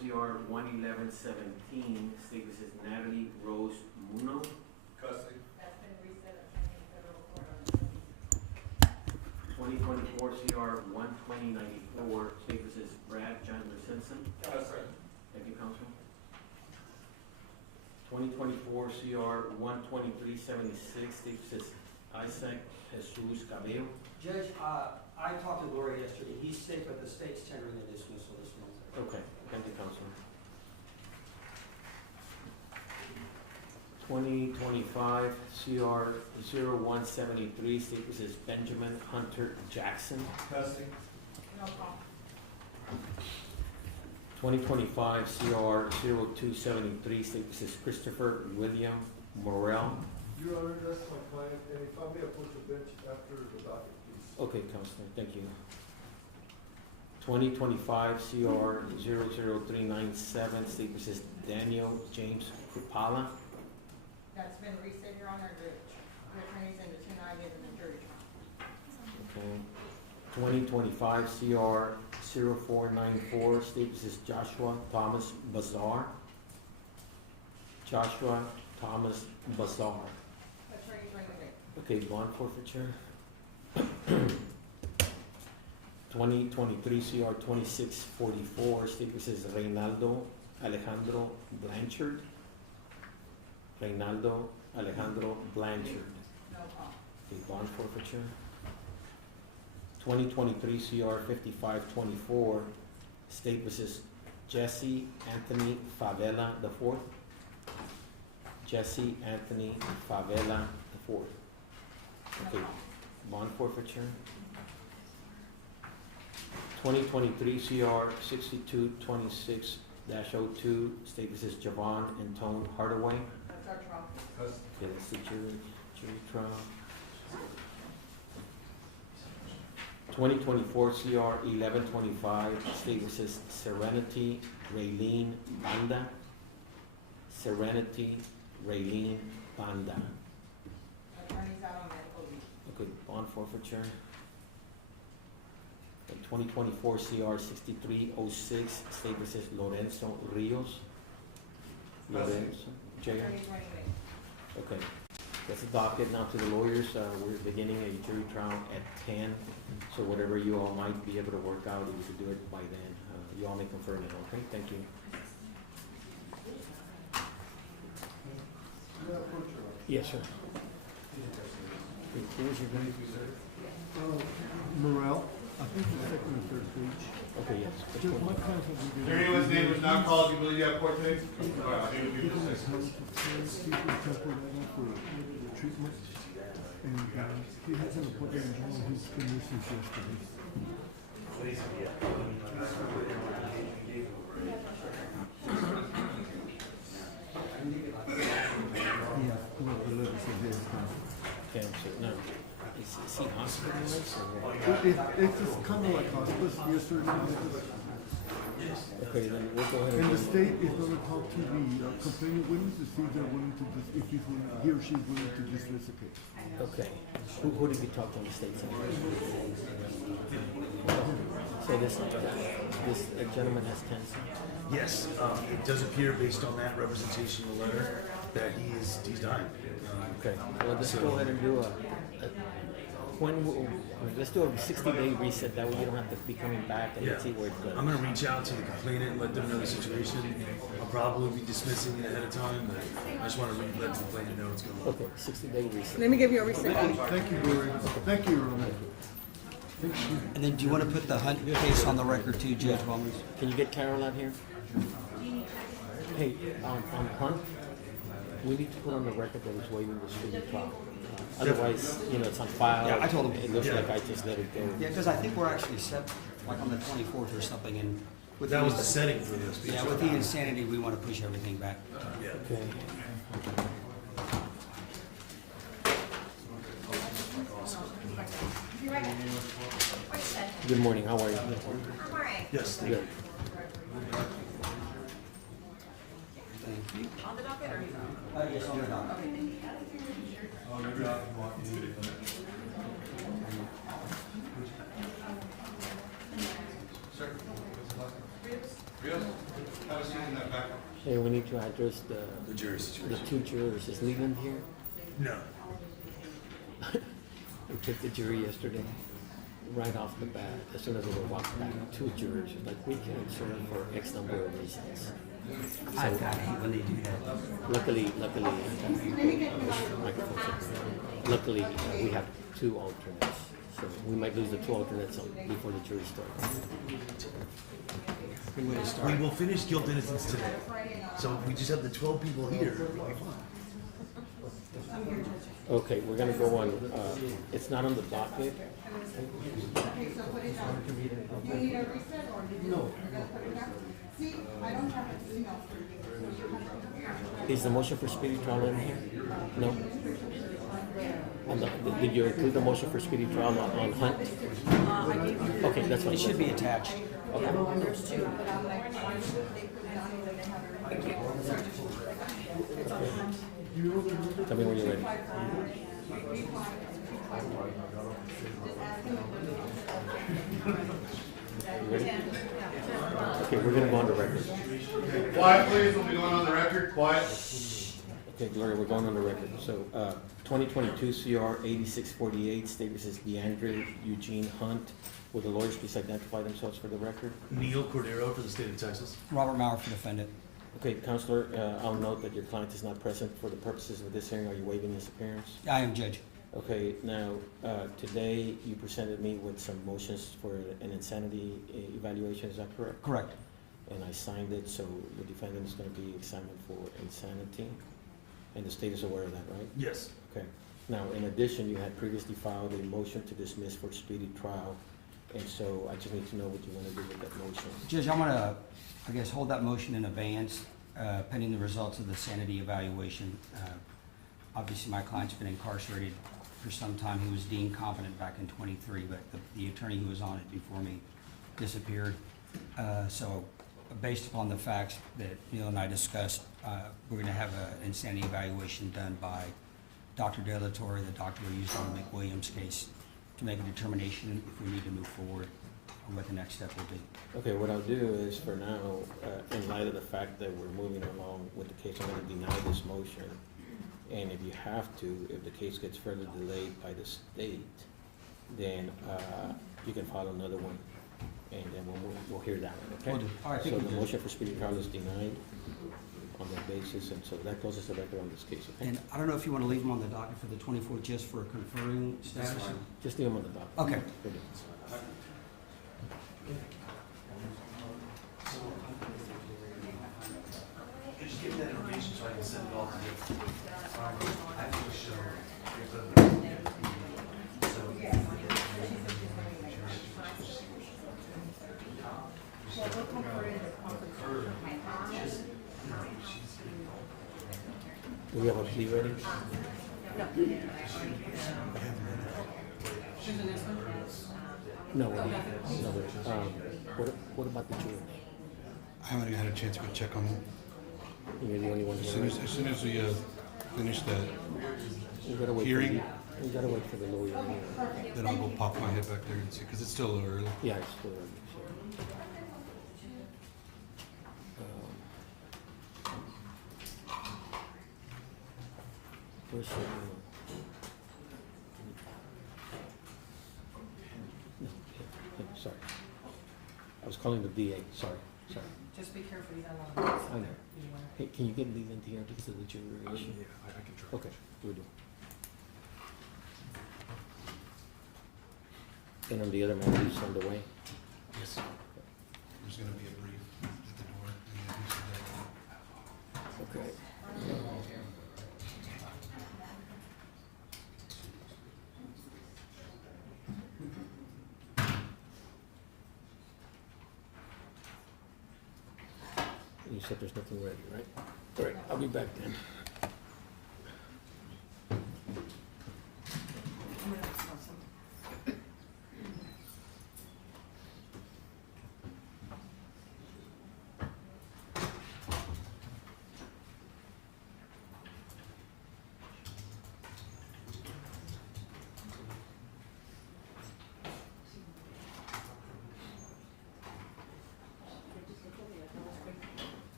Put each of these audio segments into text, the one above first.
CR 11117, state this is Natalie Rose Muno. Custody. That's been reset at County Federal Court on the 2024 CR 12094, state this is Brad Chandler Simpson. Custody. Thank you, Councilman. 2024 CR 12376, state this is Isaac Jesus Cabello. Judge, I talked to Lori yesterday. He's sick, but the state's tendering the dismissal this month. Okay, thank you, Councilman. 2025 CR 0173, state this is Benjamin Hunter Jackson. Custody. No call. 2025 CR 0273, state this is Christopher William Morel. Your Honor, that's my client, and if I may approach the bench after the docket, please. Okay, Councilman, thank you. 2025 CR 00397, state this is Daniel James Kripala. That's been reset, Your Honor, the attorneys and the 290 and the jury trial. Okay. 2025 CR 0494, state this is Joshua Thomas Bazar. Joshua Thomas Bazar. Attorneys recommend. Okay, bond forfeiture. 2023 CR 2644, state this is Reynaldo Alejandro Blanchard. Reynaldo Alejandro Blanchard. No call. Okay, bond forfeiture. 2023 CR 5524, state this is Jesse Anthony Favela IV. Jesse Anthony Favela IV. Okay, bond forfeiture. 2023 CR 6226-02, state this is Javon Antone Hardaway. That's our trial. Custody. Okay, that's the jury trial. 2024 CR 1125, state this is Serenity Raylene Banda. Serenity Raylene Banda. Attorneys out on medical leave. Okay, bond forfeiture. 2024 CR 6306, state this is Lorenzo Rios. Lorenzo, JR. Attorneys recommend. Okay, that's the docket. Now to the lawyers, we're beginning a jury trial at 10, so whatever you all might be able to work out, we could do it by then. You all may confirm it, okay? Thank you. May I approach your Honor? Yes, sir. Who was your name? Morel, I think the second or third page. Okay, yes. Judge, what kind of Is there anyone's name was not called, you believe you have court today? All right, I'll give you People this. for the treatment, and he has an appointment in all his conditions yesterday. Yeah, well, the letters of his. Cancer, no. Is he hospitalized or what? It's just kind of like hospice, yes sir, no. Okay, then we'll go ahead And and. the state is gonna talk to the complaining witness to see if they're willing to, if he's willing, he or she's willing to dismiss the case. Okay. Who did we talk to on the state side? So this gentleman has cancer? Yes, it does appear based on that representation in the letter that he's dying. Okay, well, let's go ahead and do let's do a 60-day reset, that way you don't have to be coming back and let's see where it goes. I'm gonna reach out to the complainant, let them know the situation. I'll probably be dismissing it ahead of time, but I just wanna let the complainant know what's going on. Okay, 60-day reset. Let me give you a receipt. Thank you, Gloria. Thank you, Your Honor. Thank you. And then do you want to put the Hunt case on the record too, Judge Williams? Can you get Carol out here? Hey, on Hunt, we need to put on the record that it's waiving the student trial. Otherwise, it's on file. Yeah, I told him. It looks like I just let it go. Yeah, because I think we're actually set, like on the 24th or something, and with That was the setting for this. Yeah, with the insanity, we want to push everything back. Yeah. Okay. Good morning, how are you? Yes, thank Good. you. Thank you. On the docket or? Yes, on the docket. Rios? And we need to address The jury the situation. two jurors. Is Leland here? No. We took the jury yesterday, right off the bat, as soon as we walked back, two jurors, like, we can't serve for X number of reasons. I hate when they do that. Luckily, we have two alternates, so we might lose the two alternates before the jury starts. Good way to start. We will finish guilt innocence today. So if we just have the 12 people here, we'll be fine. Okay, we're gonna go on, it's not on the docket. Okay, so put it down. You need a reset or did you? No. You're gonna put it down? See, I don't have an email for you. Is the motion for speedy trial in here? No? Did you include the motion for speedy trial on Hunt? Okay, that's fine. It should be attached. Okay. There's two, but I'm like, why should they put it down when they have it? Tell me when you're ready. You ready? Okay, we're gonna go on the record. Quiet, please, we'll be going on the record, quiet. Okay, Gloria, we're going on the record. So, 2022 CR 8648, status is DeAndre Eugene Hunt. Will the lawyers please identify themselves for the record? Neil Cordero for the state of Texas. Robert Mauer for defendant. Okay, Counselor, I'll note that your client is not present for the purposes of this hearing. Are you waiving his appearance? I am judge. Okay, now, today you presented me with some motions for an insanity evaluation, is that correct? Correct. And I signed it, so the defendant is gonna be examined for insanity, and the state is aware of that, right? Yes. Okay. Now, in addition, you had previously filed a motion to dismiss for speedy trial, and so I just need to know what you wanna do with that motion. Judge, I'm gonna, I guess, hold that motion in abeyance, pending the results of the sanity evaluation. Obviously, my client's been incarcerated for some time. He was deemed competent back in '23, but the attorney who was on it before me disappeared. So, based upon the facts that Neil and I discussed, we're gonna have an insanity evaluation done by Dr. De La Torre, the doctor we used on the McWilliams case, to make a determination if we need to move forward or what the next step will be. Okay, what I'll do is, for now, in light of the fact that we're moving along with the case, I'm gonna deny this motion. And if you have to, if the case gets further delayed by the state, then, you can file another one, and then we'll hear that one, okay? Will do. All right, thank So you, the Judge. motion for speedy trial is denied on that basis, and so that closes the record on this case, okay? And I don't know if you wanna leave him on the docket for the 24th just for conferring status? Just leave them on the docket. Okay. Good. Just give me that information so I can send it all to you. I have to show. Do we have a plea ready? No, we're not. No, what about the jurors? I haven't had a chance to go check on them. You're the only one As here. soon as we finish that, We gotta wait hearing- we gotta wait for the lawyer here. then I'll go pop my head back there and see, because it's still a little early. Yeah, it's still early, so. Where's the, no, sorry. I was calling the DA, sorry. Just be careful, you don't want I know. Hey, can you get Leland here because of the jury issue? Yeah, I can try. Okay, we do. And on the other matter, you send away? Yes. There's gonna be a brief at the door, and then he said that. Okay. You said there's nothing ready, right? All right, I'll be back then.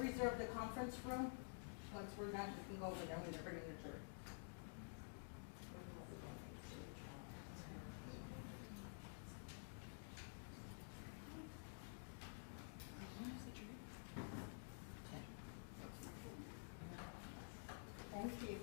reserved the conference room. Once we're done, we can go over there when they're bringing the jury. Thank you.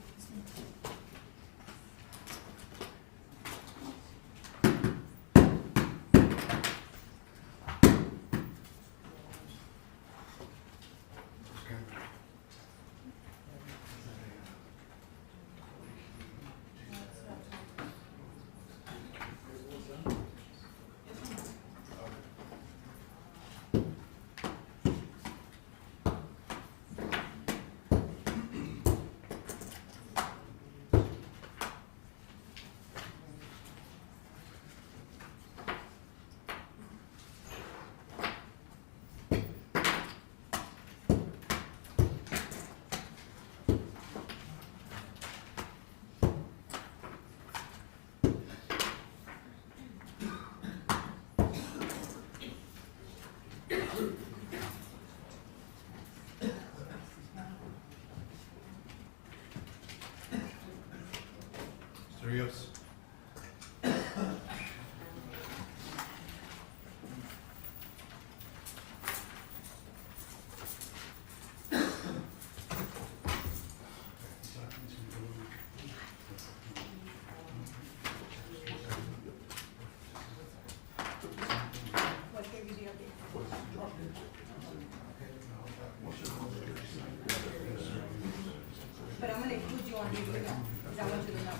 Mr. Rios. What gave you the update? But I'm gonna include you on the email, because I want you to know.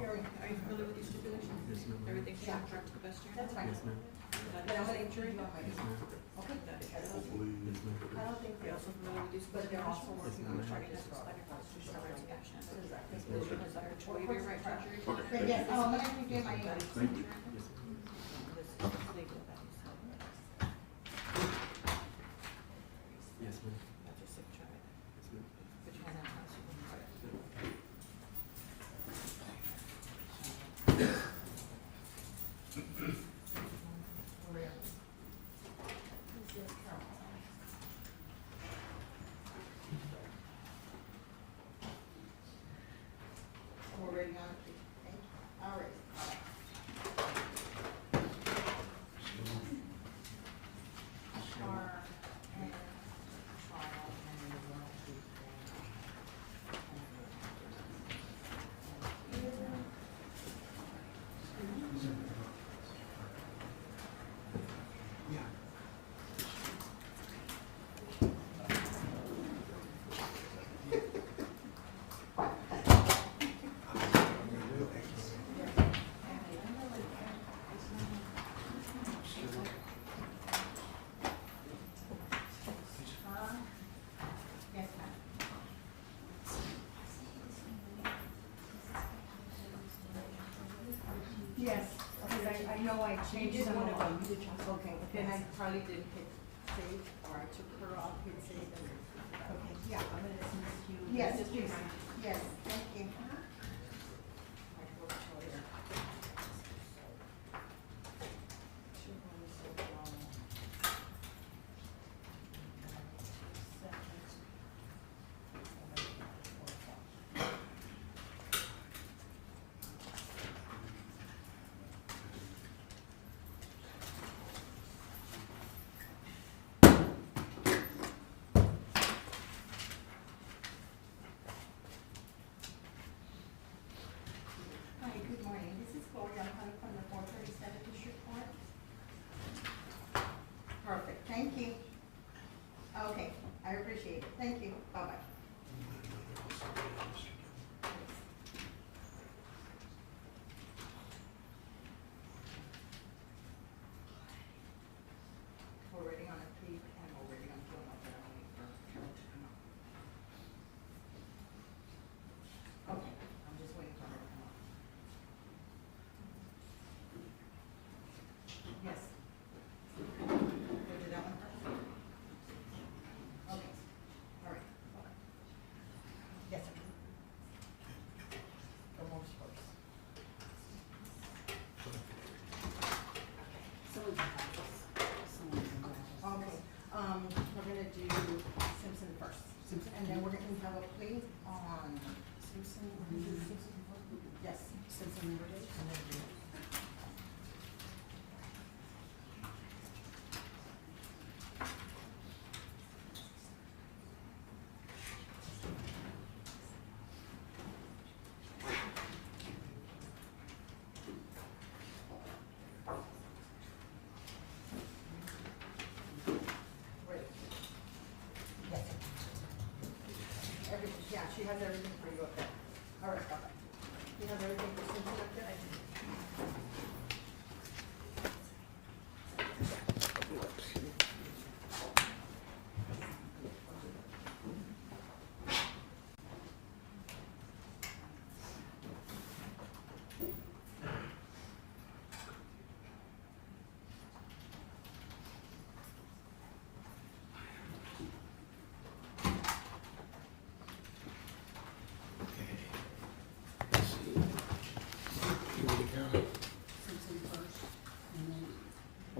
Hearing. Are you familiar with these stipulations? Yes, ma'am. Everything's on track to the best of your That's fine. Yes, ma'am. But I'm gonna include you on my email. Okay? Hopefully, yes, ma'am. I don't think You're they're also familiar with these, But they're stipulations? also working on charting this as like a constitutional right to action. This is your desire to waive your right to jury trial. But yes, I'm gonna include you in my email. Thank you. Yes, ma'am. This is legal advice. Yes, ma'am. That's your signature, right? Yes, ma'am. Put your hand on the house. We're ready on it. Okay? All right. Yes, ma'am. Yes, because I know I changed some of them. Okay, then I probably didn't hit save, or I took her off, hit save. Okay, yeah, I'm gonna send this to you. Yes, please. Yes, thank you.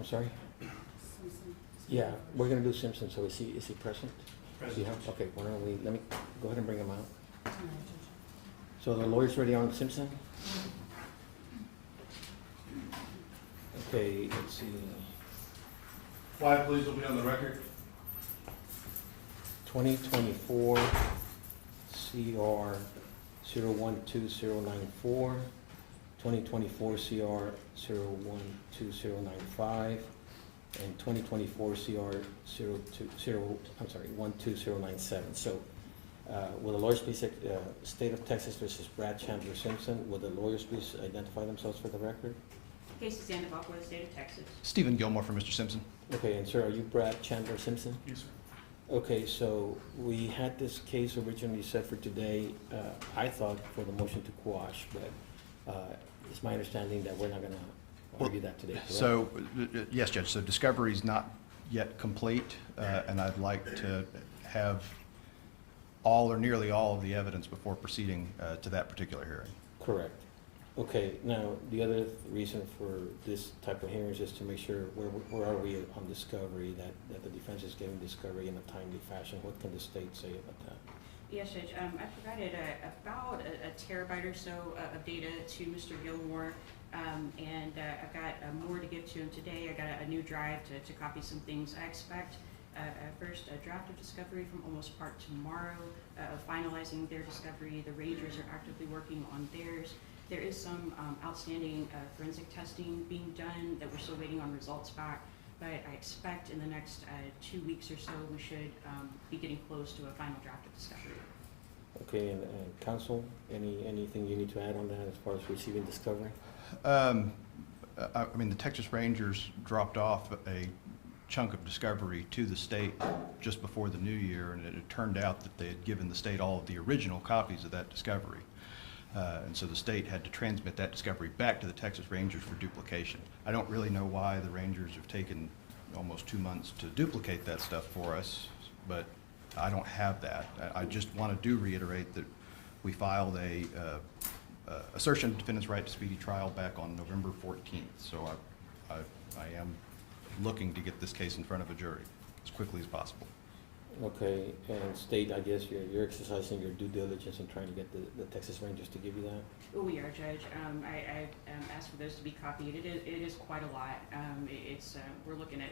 I'm sorry? Yeah, we're gonna do Simpson, so is he present? Does he have- Okay, why don't we, let me, go ahead and bring him out. So the lawyer's ready on Simpson? Okay, let's see, Quiet, please, will be on the record. 2024 CR 012094, 2024 CR 012095, and 2024 CR 12097. So, will the lawyers please, State of Texas versus Brad Chandler Simpson, will the lawyers please identify themselves for the record? Case is Suzanne Simpson, State of Texas. Stephen Gilmore for Mr. Simpson. Okay, and sir, are you Brad Chandler Simpson? Yes, sir. Okay, so we had this case originally set for today, I thought for the motion to quash, but it's my understanding that we're not gonna argue that today, correct? So, yes, Judge, so discovery's not yet complete, and I'd like to have all or nearly all of the evidence before proceeding to that particular hearing. Correct. Okay, now, the other reason for this type of hearings is to make sure where are we on discovery, that the defense is getting discovery in a timely fashion. What can the state say about that? Yes, Judge, I provided about a terabyte or so of data to Mr. Gilmore, and I've got more to give to him today. I got a new drive to copy some things. I expect first a draft of discovery from Olmos Park tomorrow, finalizing their discovery. The Rangers are actively working on theirs. There is some outstanding forensic testing being done that we're still waiting on results back, but I expect in the next 2 weeks or so, we should be getting close to a final draft of discovery. Okay, and counsel, anything you need to add on that as far as receiving discovery? I mean, the Texas Rangers dropped off a chunk of discovery to the state just before the new year, and it had turned out that they had given the state all of the original copies of that discovery. And so the state had to transmit that discovery back to the Texas Rangers for duplication. I don't really know why the Rangers have taken almost 2 months to duplicate that stuff for us, but I don't have that. I just want to reiterate that we filed a assertion of defendant's right to speedy trial back on November 14th. So I am looking to get this case in front of a jury as quickly as possible. Okay, and state, I guess you're exercising your due diligence in trying to get the Texas Rangers to give you that? Oh, we are, Judge. I asked for those to be copied. It is quite a lot. We're looking at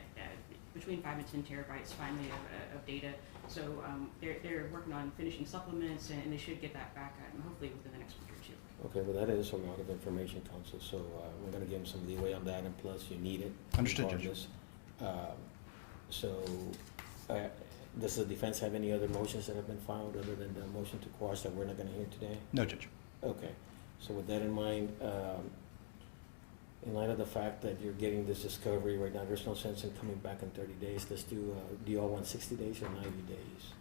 between 5 and 10 terabytes finally of data. So they're working on finishing supplements, and they should get that back hopefully within the next week or two. Okay, well, that is a lot of information, counsel, so we're gonna give them some leeway on that, and plus you need it. Understood, Judge. regardless. Does the defense have any other motions that have been filed other than the motion to quash that we're not gonna hear today? No, Judge. Okay, so with that in mind, in light of the fact that you're getting this discovery right now, there's no sense in coming back in 30 days. Let's do you all want 60 days or 90 days?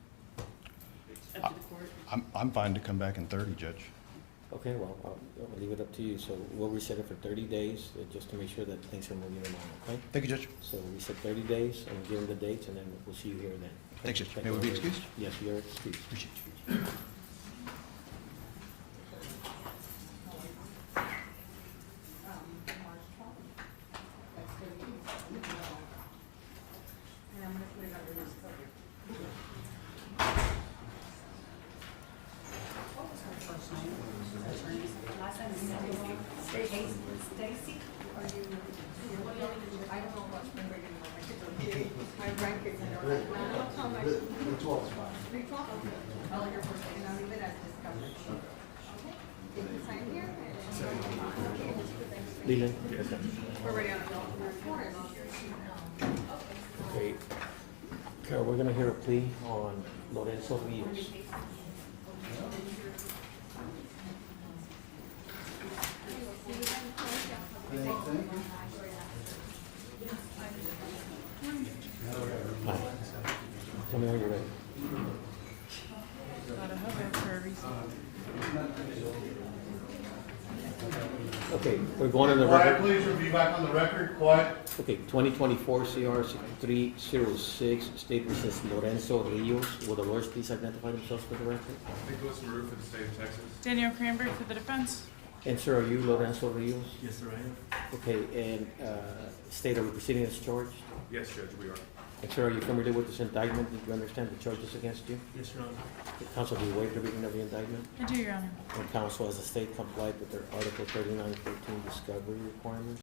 It's up to the court. I'm fine to come back in 30, Judge. Okay, well, I'll leave it up to you. So we'll reset it for 30 days, just to make sure that things are moving along, okay? Thank you, Judge. So we set 30 days and give them the dates, and then we'll see you here then. Thanks, Judge. Thank May we you. be excused? Yes, we are excused. Appreciate you. And I'm gonna put it under this cover. What was her first name? Last name is Stacy. Stacy, are you, I don't know about spring break anymore, my kids are big, my grandkids, and they're like, no, don't tell my. The 12 is fine. 312, okay. I'll let your first name, and I'll leave it as discovered. Okay, you can sign here, and then. Leland? We're ready on the report. Okay. Carol, we're gonna hear a plea on Lorenzo Rios. Hi. Tell me when you're ready. Okay, we're going on the Quiet, record. please, review back on the record, quiet. Okay, 2024 CR 306, State versus Lorenzo Rios. Will the lawyers please identify themselves for the record? Nicholas Maru for the state of Texas. Danielle Cranberry for the defense. And sir, are you Lorenzo Rios? Yes, sir, I am. Okay, and state of the proceeding is charged? Yes, Judge, we are. And sir, are you familiar with this indictment? Do you understand the charges against you? Yes, Your Honor. Counsel, do you waive the reading of the indictment? I do, Your Honor. And counsel, has the state complied with their Article 3914 discovery requirement?